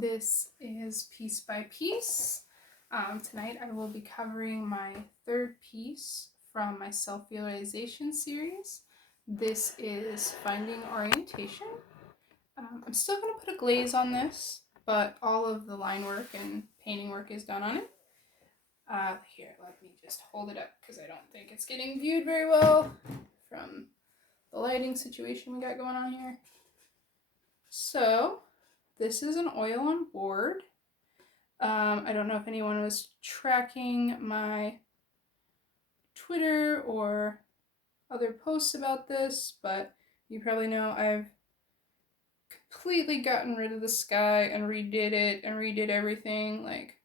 This is Piece by Piece. Tonight I will be covering my third piece from my self-realization series. This is Finding Orientation. I'm still going to put a glaze on this, but all of the line work and painting work is done on it. Here, let me just hold it up because I don't think it's getting viewed very well from the lighting situation we got going on here. So, this is an oil on board. I don't know if anyone was tracking my Twitter or other posts about this, but you probably know I've completely gotten rid of the sky and redid it and redid everything like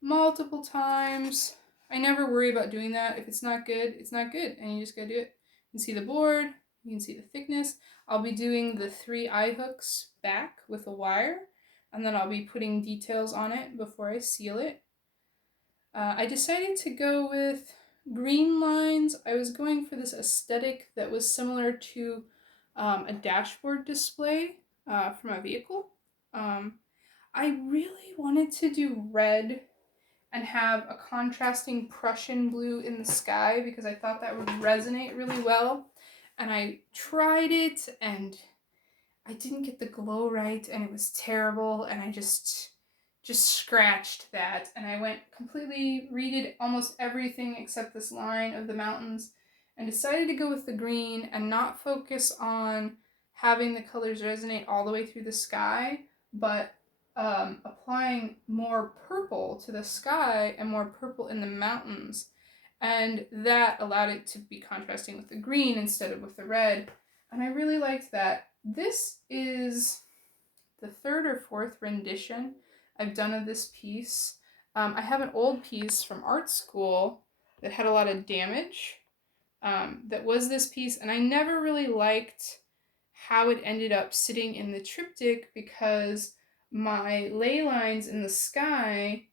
multiple times. I never worry about doing that. If it's not good, it's not good, and you just gotta do it. You can see the board, you can see the thickness. I'll be doing the 3 eye hooks back with a wire, and then I'll be putting details on it before I seal it. I decided to go with green lines. I was going for this aesthetic that was similar to a dashboard display from a vehicle. I really wanted to do red and have a contrasting Prussian blue in the sky because I thought that would resonate really well. And I tried it and I didn't get the glow right and it was terrible, and I just scratched that, and I went completely redid almost everything except this line of the mountains and decided to go with the green and not focus on having the colors resonate all the way through the sky, but applying more purple to the sky and more purple in the mountains, and that allowed it to be contrasting with the green instead of with the red, and I really liked that. This is the 3rd or 4th rendition I've done of this piece. I have an old piece from art school that had a lot of damage that was this piece, and I never really liked how it ended up sitting in the triptych because my ley lines in the sky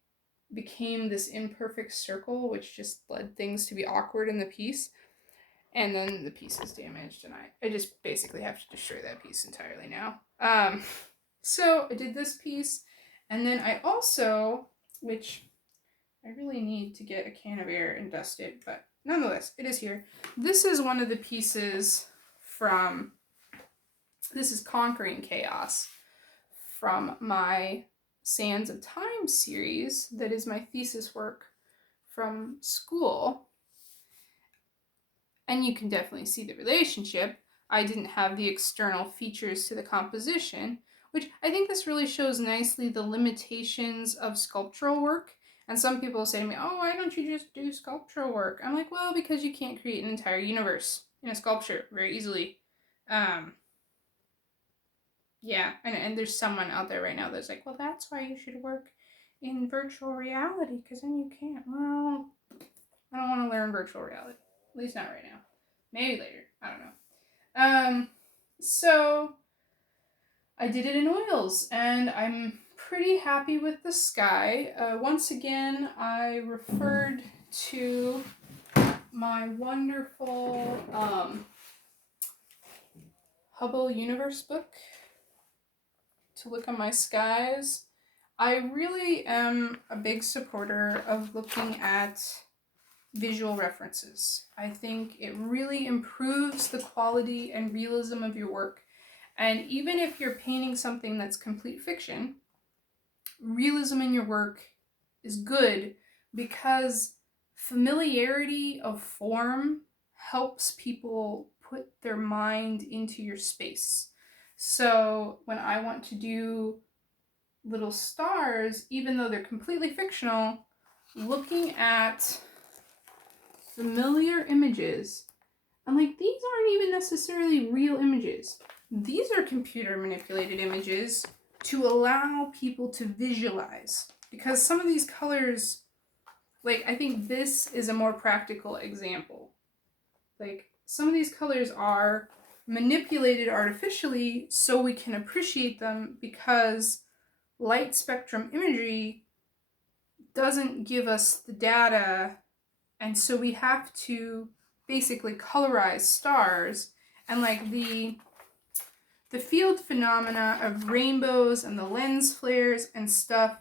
became this imperfect circle, which just led things to be awkward in the piece. And then the piece is damaged, and I just basically have to destroy that piece entirely now. So I did this piece, and then I also, which I really need to get a can of air and dust it, but nonetheless, it is here. This is one of the pieces from, this is Conquering Chaos from my Sands of Time series that is my thesis work from school. And you can definitely see the relationship. I didn't have the external features to the composition, which I think this really shows nicely the limitations of sculptural work. And some people say to me, oh, why don't you just do sculptural work? I'm like, well, because you can't create an entire universe in a sculpture very easily. Yeah, and there's someone out there right now that's like, well, that's why you should work in virtual reality, because then you can't. Well, I don't want to learn virtual reality. At least not right now. Maybe later. I don't know. So I did it in oils, and I'm pretty happy with the sky. Once again, I referred to my wonderful Hubble Universe book to look at my skies. I really am a big supporter of looking at visual references. I think it really improves the quality and realism of your work. And even if you're painting something that's complete fiction, realism in your work is good because familiarity of form helps people put their mind into your space. So when I want to do little stars, even though they're completely fictional, looking at familiar images, and like, these aren't even necessarily real images. These are computer manipulated images to allow people to visualize, because some of these colors, like, I think this is a more practical example. Like, some of these colors are manipulated artificially so we can appreciate them, because light spectrum imagery doesn't give us the data, and so we have to basically colorize stars. And like the the field phenomena of rainbows and the lens flares and stuff,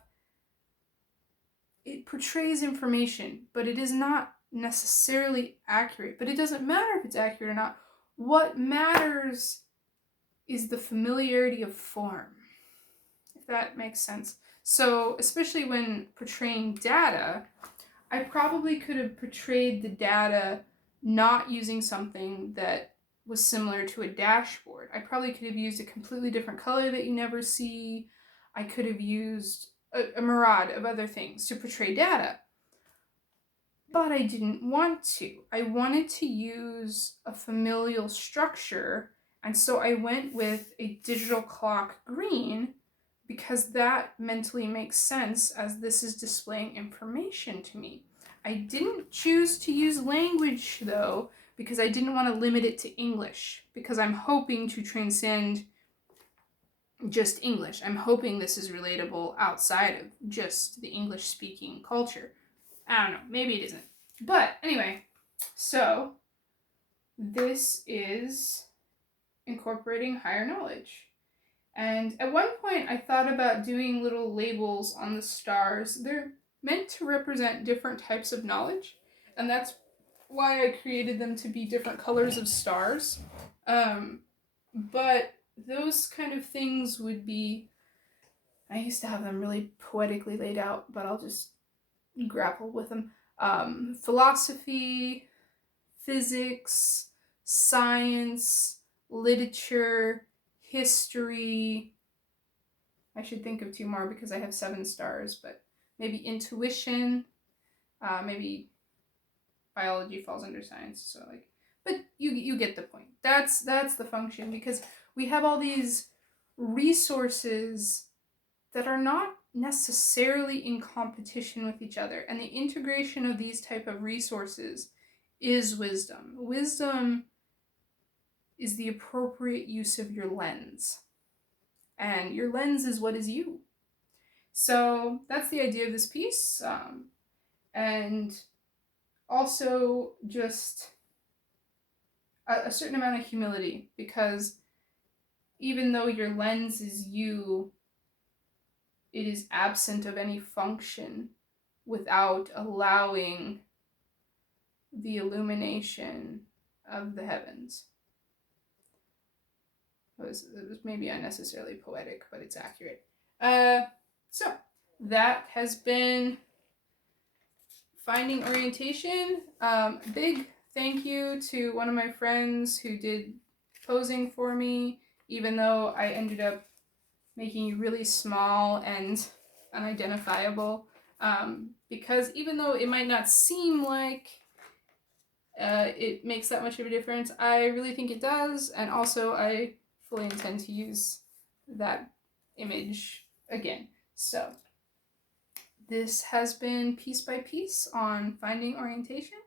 it portrays information, but it is not necessarily accurate. But it doesn't matter if it's accurate or not. What matters is the familiarity of form, if that makes sense. So, especially when portraying data, I probably could have portrayed the data not using something that was similar to a dashboard. I probably could have used a completely different color that you never see. I could have used a myriad of other things to portray data. But I didn't want to. I wanted to use a familial structure, and so I went with a digital clock green because that mentally makes sense as this is displaying information to me. I didn't choose to use language though because I didn't want to limit it to English, because I'm hoping to transcend just English. I'm hoping this is relatable outside of just the English speaking culture. I don't know, maybe it isn't. But anyway, so this is incorporating higher knowledge. And at one point I thought about doing little labels on the stars. They're meant to represent different types of knowledge, and that's why I created them to be different colors of stars. But those kind of things would be, I used to have them really poetically laid out, but I'll just grapple with them. Philosophy, physics, science, literature, history. I should think of 2 more because I have 7 stars, but maybe intuition, maybe biology falls under science, so like, but you get the point. That's the function, because we have all these resources that are not necessarily in competition with each other, and the integration of these type of resources is wisdom. Wisdom is the appropriate use of your lens, and your lens is what is you. So that's the idea of this piece, and also just a certain amount of humility, because even though your lens is you, it is absent of any function without allowing the illumination of the heavens. It was maybe unnecessarily poetic, but it's accurate. So that has been Finding Orientation. Big thank you to one of my friends who did posing for me, even though I ended up making you really small and unidentifiable. Because even though it might not seem like it makes that much of a difference, I really think it does, and also I fully intend to use that image again. So this has been Piece by Piece on Finding Orientation.